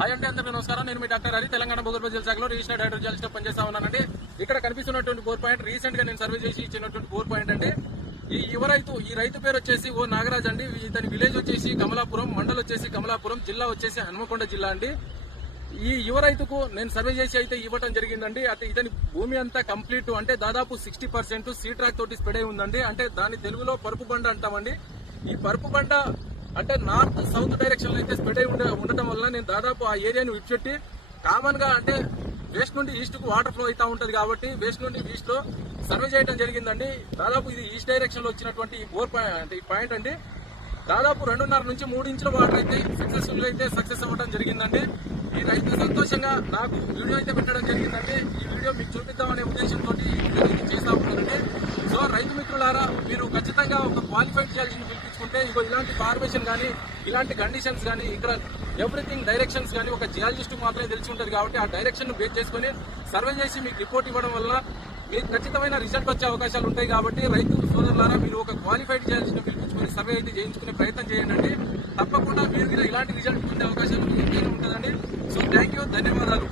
Hi అంటే అందరికీ నమస్కారం. నేను మీ డాక్టర్ హరి. తెలంగాణ భూగర్భ జల శాఖలో రిజిస్టర్డ్ హైడ్రోజలిస్ట్ పనిచేస్తా ఉన్నానండి. ఇక్కడ కనిపిస్తున్నటువంటి బోర్ పాయింట్ రీసెంట్గా నేను సర్వే చేసి ఇచ్చినటువంటి బోర్ పాయింట్ అండి. ఈ యువ రైతు ఈ రైతు పేరు వచ్చేసి ఓ నాగరాజ్ అండి. ఇతని విలేజ్ వచ్చేసి కమలాపురం మండల్ వచ్చేసి కమలాపురం జిల్లా వచ్చేసి హనుమకొండ జిల్లా అండి. ఈ యువ రైతుకు నేను సర్వే చేసి అయితే ఇవ్వడం జరిగిందండి. అయితే ఇతని భూమి అంతా కంప్లీట్ అంటే దాదాపు సిక్స్టీ పర్సెంట్ సీ ట్రాక్ తోటి స్ప్రెడ్ అయి ఉందండి. అంటే దాని తెలుగులో పరుపు బండ అంటామండి. ఈ పరుపు బండ అంటే నార్త్ సౌత్ డైరెక్షన్లో అయితే స్ప్రెడ్ అయి ఉండటం వల్ల నేను దాదాపు ఆ ఏరియాని విడిచిపెట్టి కామన్గా అంటే వేస్ట్ నుండి ఈస్ట్కు వాటర్ ఫ్లో అవుతా ఉంటది కాబట్టి వేస్ట్ నుండి ఈస్ట్లో సర్వే చేయడం జరిగిందండి. దాదాపు ఇది ఈస్ట్ డైరెక్షన్లో వచ్చినటువంటి ఈ బోర్ పాయింట్ అంటే ఈ పాయింట్ అండి. దాదాపు రెండున్నర నుంచి మూడు ఇంచుల వాటర్ అయితే సక్సెస్ఫుల్ అయితే సక్సెస్ అవ్వడం జరిగిందండి. ఈ రైతు సంతోషంగా నాకు వీడియో అయితే పెట్టడం జరిగిందండి ఈ వీడియో మీకు చూపిద్దామనే ఉద్దేశంతో ఈ వీడియో అయితే చేస్తా ఉన్నానండి సో రైతు మిత్రులారా మీరు ఖచ్చితంగా ఒక క్వాలిఫైడ్ జడ్జిని పిలిపించుకుంటే ఇగో ఇలాంటి ఫార్మేషన్ కానీ ఇలాంటి కండిషన్స్ కానీ ఇక్కడ ఎవ్రీథింగ్ డైరెక్షన్స్ కానీ ఒక జియాలజిస్ట్ మాత్రమే తెలిసి ఉంటుంది కాబట్టి ఆ డైరెక్షన్ బేస్ చేసుకొని సర్వే చేసి మీకు రిపోర్ట్ ఇవ్వడం వల్ల మీకు ఖచ్చితమైన రిజల్ట్ వచ్చే అవకాశాలు ఉంటాయి కాబట్టి రైతు సోదరులారా మీరు ఒక క్వాలిఫైడ్ చేయాల్సిన పిలిపించుకొని సర్వే అయితే చేయించుకునే ప్రయత్నం చేయండి. తప్పకుండా మీరు ఇలాంటి రిజల్ట్ పొందే అవకాశాలు మీకు ఉంటుందండి. సో థ్యాంక్ యూ ధన్యవాదాలు.